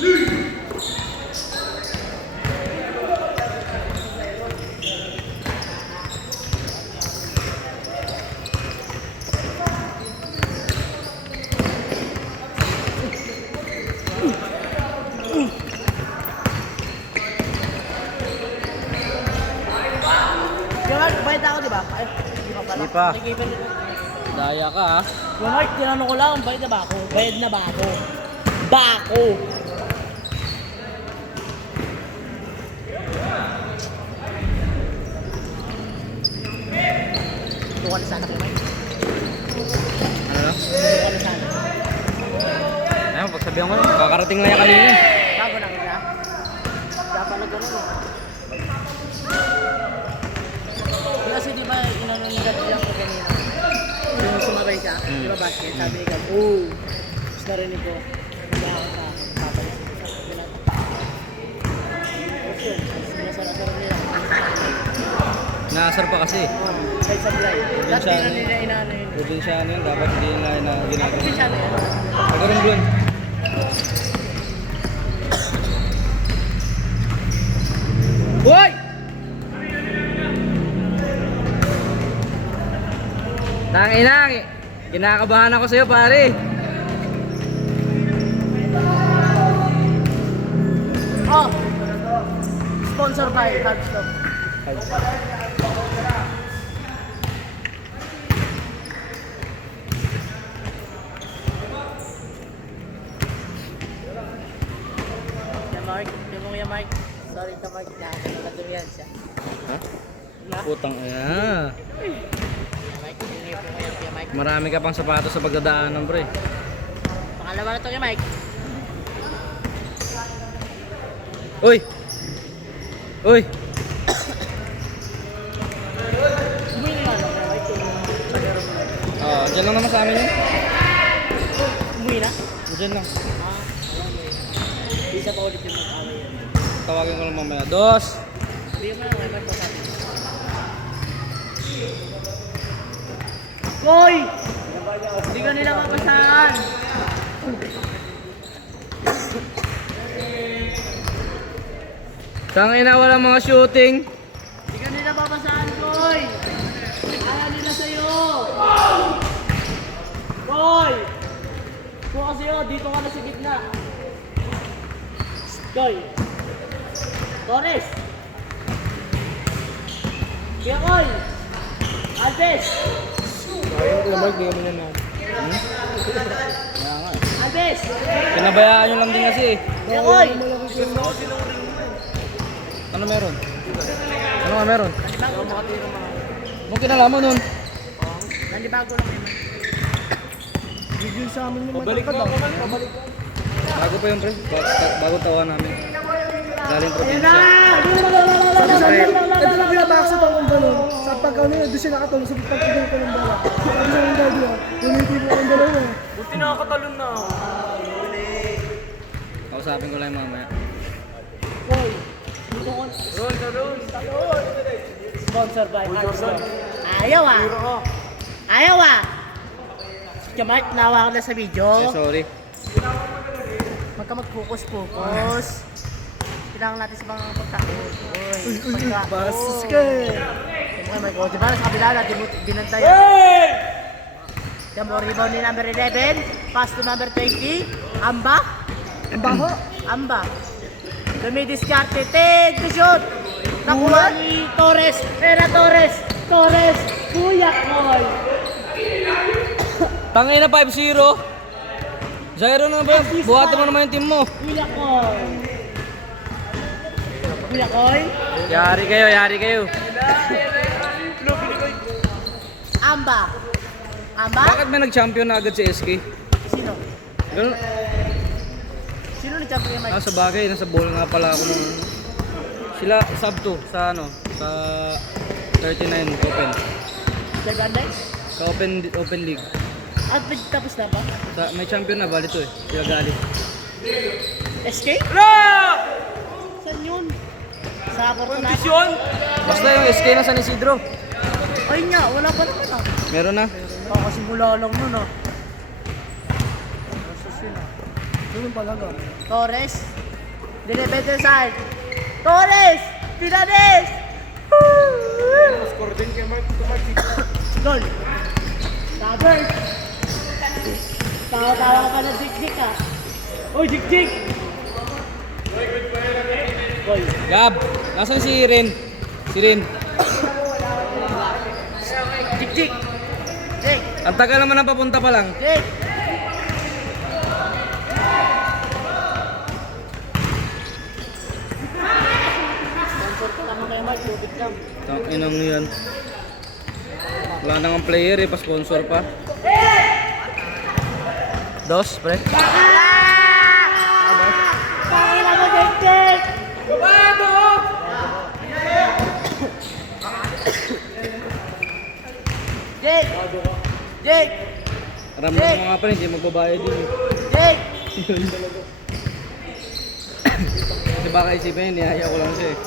Bayad ako, di ba? Ay, di ba pala? Hindi pa. Nag-given. Daya ka ha. Yung Mark, tinanong ko lang, bayad na ba ako? Bayad na ba ako? Ba ako? Tuwa na sana kay Mike. Ano na? Tuwa na sana. Ayun, pagsabihan ko na. Kakarating na yan kanina. Bago na kita. Dapat na gano'n eh. Kasi di ba inanunigad lang ko kanina? Yung sumabay siya, di ba basket? Sabi ni Gab, oh! Tapos narinig ko, hindi ako sa papalis. Tapos yun, sinasara-sara nila. Naasar pa kasi. Kahit sablay. Lahat di na nila inaano yun. Probinsyano yun, dapat hindi nila na ginagawa. Provinsyano yan. Nagkarumblon. Hoy! Tang-inang! Kinakabahan ako sa'yo, pare. Oh! Sponsor by Hardstop. Yeah, Mark. Yung mga Mike. Sorry to Mark. Nakakaladumihan siya. Ha? Putang ina. Mike, hindi po kayo kaya Mike. Marami ka pang sapatos sa pagdadaanan, bro. Pangalawa na to kay Mike. Uy! Uy! Umuwi na lang kay Mike. Oh, dyan lang naman sa amin yun. Umuwi na? Dyan lang. Isa pa ulit yung mag-away yan. Tawagin ko lang mamaya. Dos! Hindi mo lang kay Mike pasabi. Koy! Hindi ka nila mapasahan! Tangina, walang mga shooting. Hindi ka nila mapasahan, Koy! Ayaw nila sa'yo! Koy! Kung kasi yun, dito ka na sa gitna. Koy! Torres! Kaya Koy! Alves! Ayun ko, Mark, bigyan mo na natin. Kaya nga. Alves! Pinabayaan nyo lang din kasi. Kaya Koy! Ano meron? Ano nga meron? Anong kinalaman nun? Nalibago lang naman. Bigyan sa amin yung Pabalik ka naman, pabalik ka. Bago pa yun, pre. Bago tawa namin. Galing probinsya. Ito na pinabaksa pa kung gano'n. Sa pagkaw nila, doon siya nakatulong sa pagkagay ko ng bala. Sabi sa mga daddy, yung mo ang dalawa. Buti nakakatalon na. Kausapin ko lang yung mamaya. Koy! Dito ko. Sponsor by Hardstop. Ayaw ah! Ayaw ah! Kaya Mark, nawa ko na sa video. Sorry. Magka mag-focus. Kailangan natin sa mga pagkakas. Basis ka eh. May ko, diba? Sa kabila natin binantay. Kaya mo rebound ni number 11. Pass to number 20. Amba. Baho. Amba. Dumidiskarte. Take the shot. Nakuha ni Torres. Era Torres. Torres. Kuya Koy. Tangina 5-0. Zairo na ba yun? Buhatan mo naman yung team mo. Kuya Koy. Kuya Koy. Yari kayo, yari kayo. Amba. Amba? Bakit may nag-champion na agad si SK? Sino? Ganun. Sino nag-champion yung Mike? Sa bagay, nasa ball nga pala ako nung... Sila, sub 2, sa ano, sa 39 Open. Jaganda? Sa Open League. At tapos na ba? May champion na, bali to eh. Sila gali. SK? Saan yun? Sa Fortunato? Basta yung SK na San Isidro. Ay nga, wala pa naman ah. Meron na. Kasi mula lang nun ah. Basta sila. Ganun talaga. Torres. Delivery side. Torres! Pinanes! Score din kay Mark. Gol! Tabert! Tawa-tawa ka na jik-jik ah. Uy, jik-jik! Gol. Gab, nasan si Ren? Si Ren. Jik-jik! Jik! Ang tagal naman ang papunta pa lang. Jik! Sponsor ko naman kayo, Mark. Lubit lang. Inang yan. Wala nang ang player eh, pa-sponsor pa. Dos, pre. Pakila mo, jik-jik! Jake! Jake! Aram na mga pa rin, hindi magbabayad din eh. Jake! Kasi baka isipin, niyaya ko lang siya eh.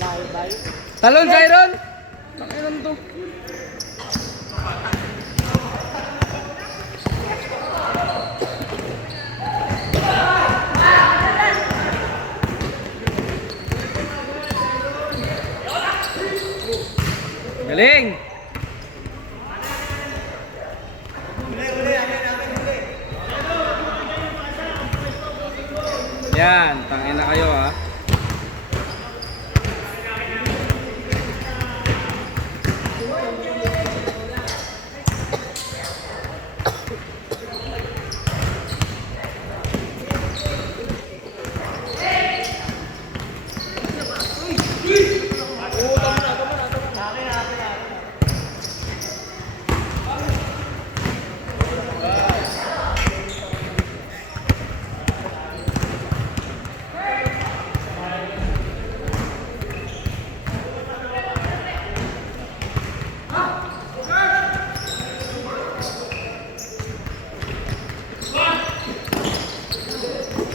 Bye-bye. Talon, Siron! Pakiram to. Galing! Yan, tangin na kayo ha.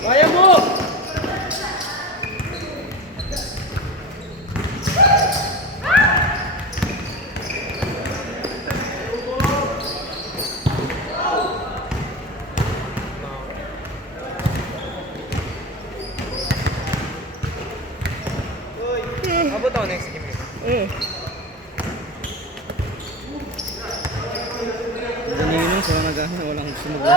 Kaya mo! Abot ako next game. Ganyan sa naghahin, walang sumugod.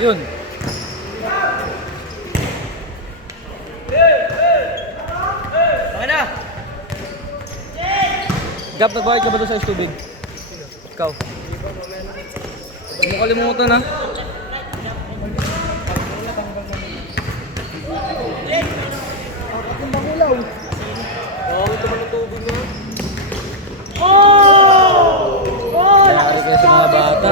Yun. Baka na. Gab, nagbayad ka ba doon sa tubig? Ikaw. Huwag mo kalimutan ha. Ang bangulaw. Nangyari kayo sa mga bata.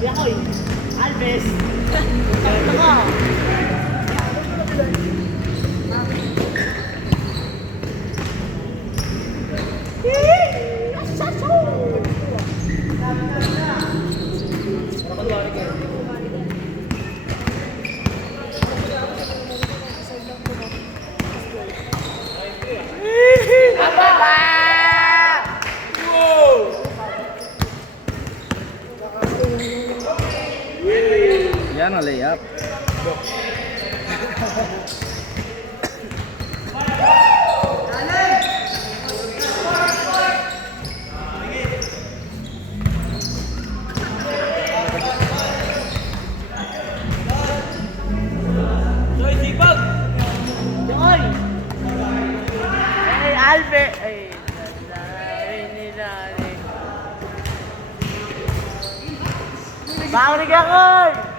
Yakoy! Alves! Ito ka! Yan ang layup. Yakoy! Ay, Alves! Ay, Bawal ka Yakoy!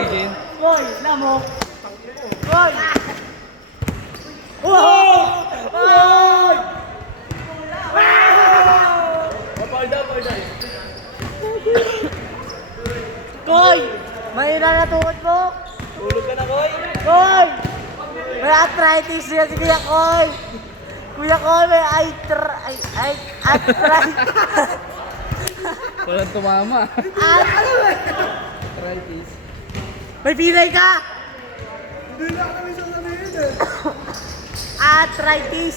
CJ yun. Koy, lamok. Koy. Wow! Koy! Koy! Mahina na tuhod mo. Tulog ka na, Koy. Koy! May arthritis yan si Kuya Koy. Kuya Koy, may arthritis. Walang tumama. Arthritis. May pilay ka! Hindi na kami sasabihin eh. Arthritis.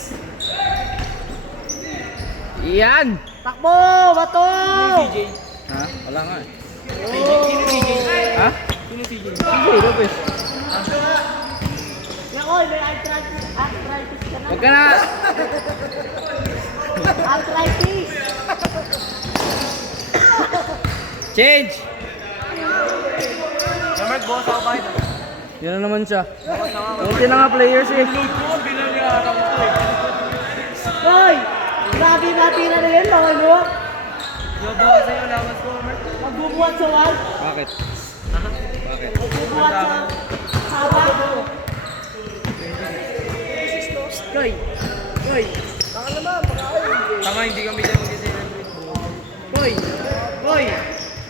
Yan! Takbo! Bato! Ha? Wala nga eh. Sino CJ? Ha? Sino CJ? CJ Lopez. Kuya Koy, may arthritis. Arthritis ka na. Huwag ka na! Arthritis. Change! Yan na naman siya. Buti na nga players eh. Koy! Grabe matira na yan, mga ano? Magbubuhat sa wall? Bakit? Bakit? Magbubuhat sa haba? Koy! Koy! Tama, hindi kami dyan mag-celebrate. Koy! Koy!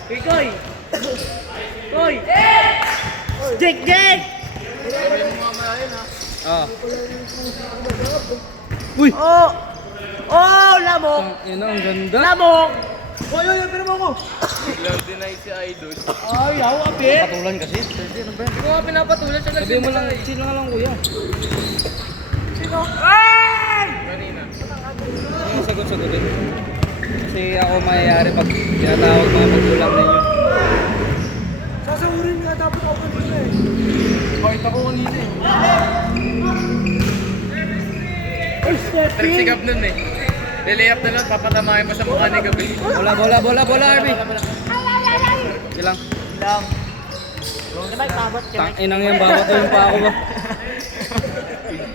Koy! Koy! Koy! Jake! Jake! Ah. Uy! Oh! Oh! Lamok! Ang ina, ang ganda. Lamok! Oy, oy, pero mo ko. Ayaw, abit! Patulan kasi. Ano ba? Hindi ko nga pinapatulan siya Sabi mo lang, chill nga lang kuya. Sino? Ay! Yung sagot-sagutin. Kasi ako mayayari pag tinatawag mga magulang ninyo. Sasahurin nga dapat ako kanina eh. Bakit ako kanina eh? Ay, stepping! Sikap nun eh. Lilayap na lang, papatamahin mo sa mukha ni Gabi. Bola, Arby. Ilang. Sabay, tabot ka. Tang inang yan, bawat yung pa ako ba?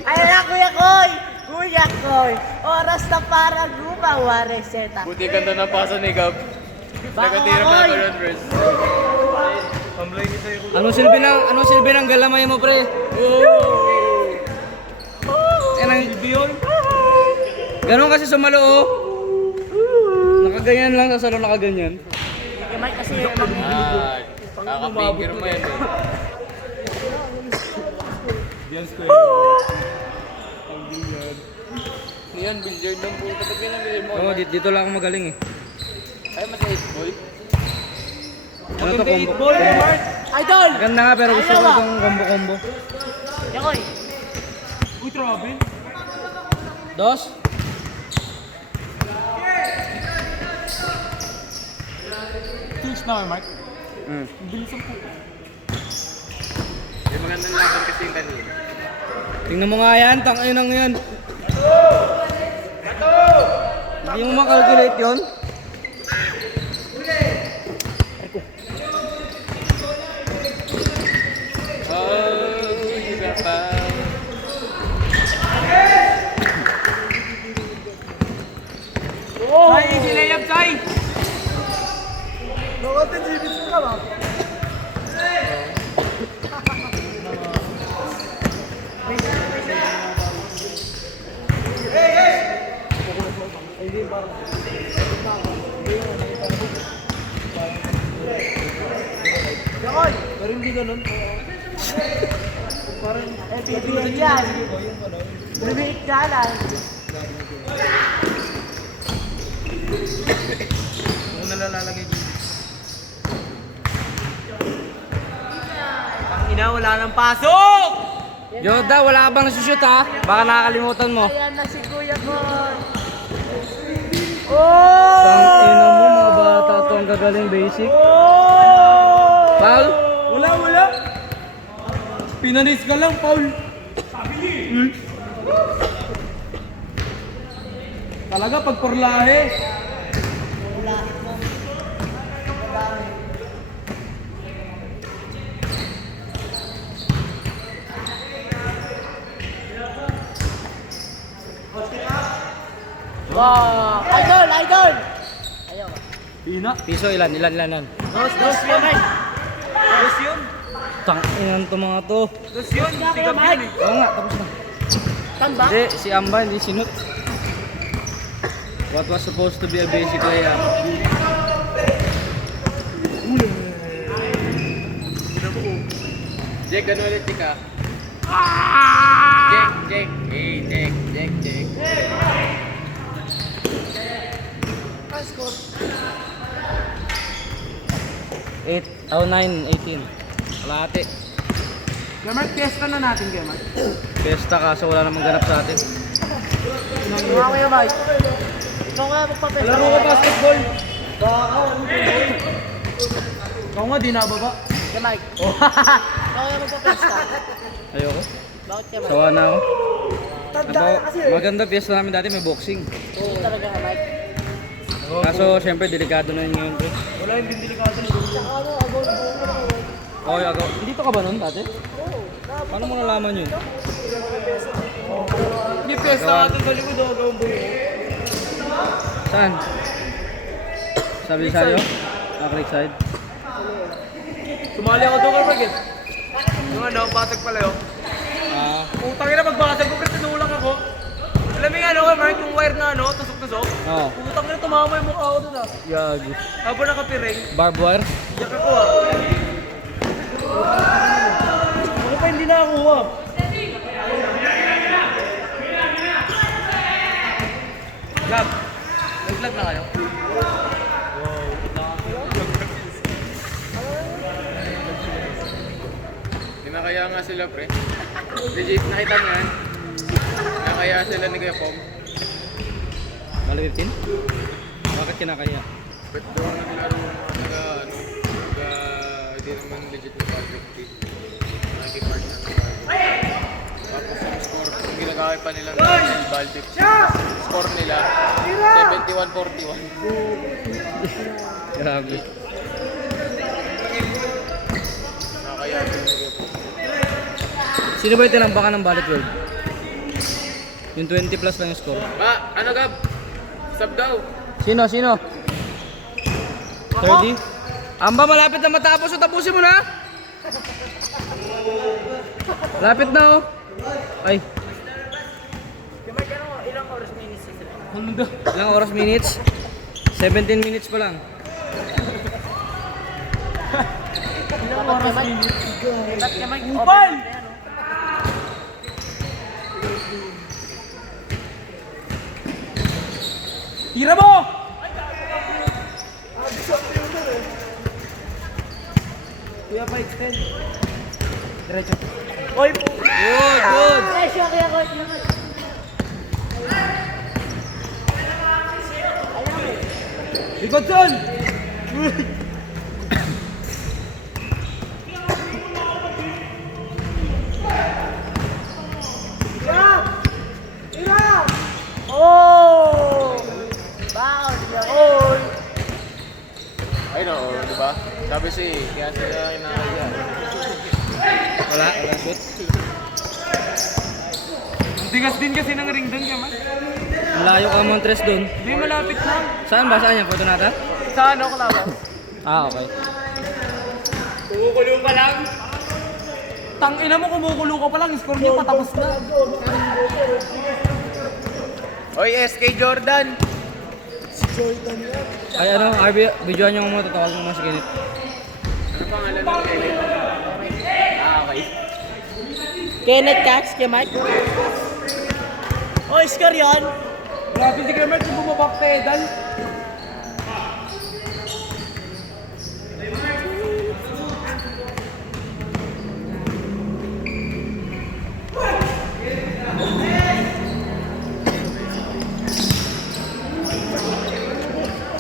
Ay na, Kuya Koy! Kuya Koy! Oras na para gumawa reseta. Buti ganda ng pasa ni Gab. Nagatira pa ako yun, Chris. Anong silbi ng galamay mo, pre? Silbi yun? Ganon kasi sumalo, oh. Nakaganyan lang sa salon, nakaganyan. Kamay kasi Ah, kakapinger mo yan eh. Yan, billiard ng buto. Ba't pinabilir mo? Oo, dito lang ako magaling eh. Ay, mas 8 ball. Ano to, combo? Idol! Ganda nga, pero gusto ko itong combo-combo. Kuya Koy! Dos? Hmm. Yung magandang laban kasi yung kanina. Tingnan mo nga yan, tang-inang yan. Hindi mo makalculate yun? Oh, iba pa. Oh! Ay, easy layup, Sai! Nakotin, sibits mo ka ba? Kuya Koy! Pero hindi ganun. Eh, bibigyan yan. Lumiit ka lang. Kung nalalalagay dito. Ina, wala nang pasok! Yoda, wala ka bang nasushoot ha? Baka nakakalimutan mo. Ayan na si Kuya Koy. Tang ina Oh! mo, mga bata to, ang gagaling basic. Oh! Foul? Wala. Pinanis ka lang, Paul. Talaga, pag porlahe. Wow! Idol! Idol! Ayaw. Pina. Piso, ilan? Dos, Kuya Mike. Ayos yun. Tang inan to mga to. Tapos yun, sigap yun eh. Oo nga, tapos na. Tamba? Hindi, si Amba hindi sinut. What was supposed to be a basic layup. Jack, ano ulit ka? Jack. Hey, Jack. Ah, score. 9-18. Kalahati. Gamart, testa na natin, Gamart. Pesta kaso wala namang ganap sa atin. Ikaw kaya, Mike. Ikaw kaya magpapesta. Laro ka basketball. Baka, ikaw nga, di nababa. Kaya, Mike. Ikaw kaya magpapesta. Ayoko. Bakit kaya, Mike? Sawa na ako. Tanda ka kasi. Maganda piyesta namin dati, may boxing. Oo, talaga ka, Mike. Kaso syempre delikado na yun ngayon. Pre. Wala yung delikado ni Dito. Tsaka ano, agaw na buong na ako. Okay, ako. Dito ka ba nun dati? Paano mo nalaman yun? Hindi pesta natin sa likod, agaw ang buong. Saan? Sabi sa'yo? Clickside. Sumali ako doon, Carmag eh. Yung ano, basag pala yun. Ah, Putang ina, magbasag ko, pero tinulang ako. Alam mo yung ano, Carmag, yung wire na ano, tusok-tusok. oo. Putang ina, tumama yung mukha ko doon ah. Yagi. Habang nakapiring, Barbed wire? yak ako ah. Ako pa hindi nakakuha. Gab, nag-vlog na kayo? Kinakaya nga sila, pre. Legit, nakita mo yan? Kinakaya sila ni Kuya Pom. Bali 15? Bakit kinakaya? Ba't doon naglaro ng mga hindi naman legit na public team. Nakikipart na ng tapos yung score, yung ginagamit pa nilang Baltic. Score nila, 71-41. Grabe. Nakakaya sila ni Kuya Pom. Sino ba yung tinambakan ng Balik World? Yung 20 plus lang yung score. Ano Gab? Sub daw. Sino? 30? Amba, malapit na matapos. So, tapusin mo na. Lapit na, oh. Ay. Ilang oras minutes sila? Ilang oras minutes? 17 minutes pa lang. Ilang oras minutes? Ba't kaya, Mike? Upal! Tira mo! Kuya pa extend. Diretso. Oy! Good. Presyo, kaya ko. Likod son! Oh! Bakit niya? Oy! Ay no, di ba? Sabi kaya sila kinakaya. Wala shoot. Tigas din kasi ng ring doon, Kaman. Ang layo ka Montres dun. Hindi malapit lang. Saan ba? Saan yan? Fortunata? Sa ano, Kalaba? Ah, okay. Kumukulo pa lang. Tangina mo, kumukulo ka pa lang. Score niyo patapos na. Oy, SK Jordan! Ay, ano, RB, videoan nyo muna. Tatawag mo si Kenneth. Ano pangalan ng Kenneth? Okay. Kenneth Cax, kaya Mike? Oh, score yun? Grabe si Kermit, yung bumabak pedal.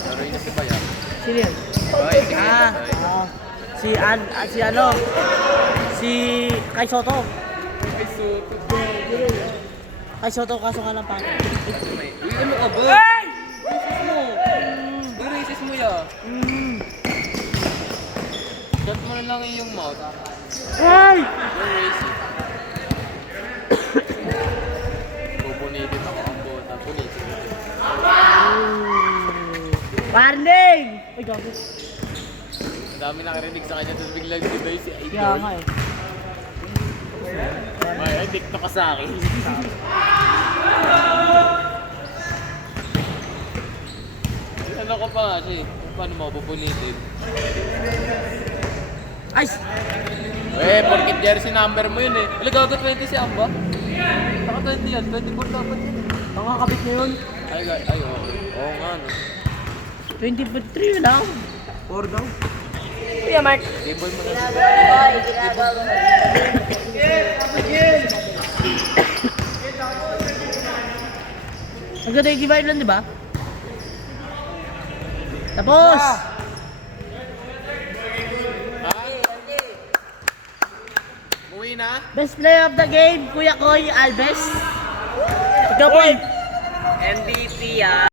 Pero yun si Paya. Sino yan? Ay, Si ano? Si Kai Soto. Ay, Soto. Kai Soto, kaso nga lang pa. Uy, ano ka ba? Hey! Uy, racist mo ya. Shut mo na lang yung mouth. Hey! You're racist. Pupunitin ako ang bota. Punitin. Warning! Ay, gago. Ang dami nakarinig sa kanya, tapos biglang si Doy si Idol. Kaya nga eh. May TikTok ka sa akin. Ano ko pa nga siya eh. Paano mo pupulitin? Ice! Porkit jersey number mo yun eh. Wala gago 20 si Amba. Naka 20 yan, 24 dapat yun. Nakakabit na yun. Ay, oo nga no. 23 yun lang. 4 daw. Kuya Mark. Game boy mo na. Hanggang 85 lang, di ba? Tapos! Umuwi na? Best player of the game, Kuya Koy Alves. Ikaw po. MVP ah.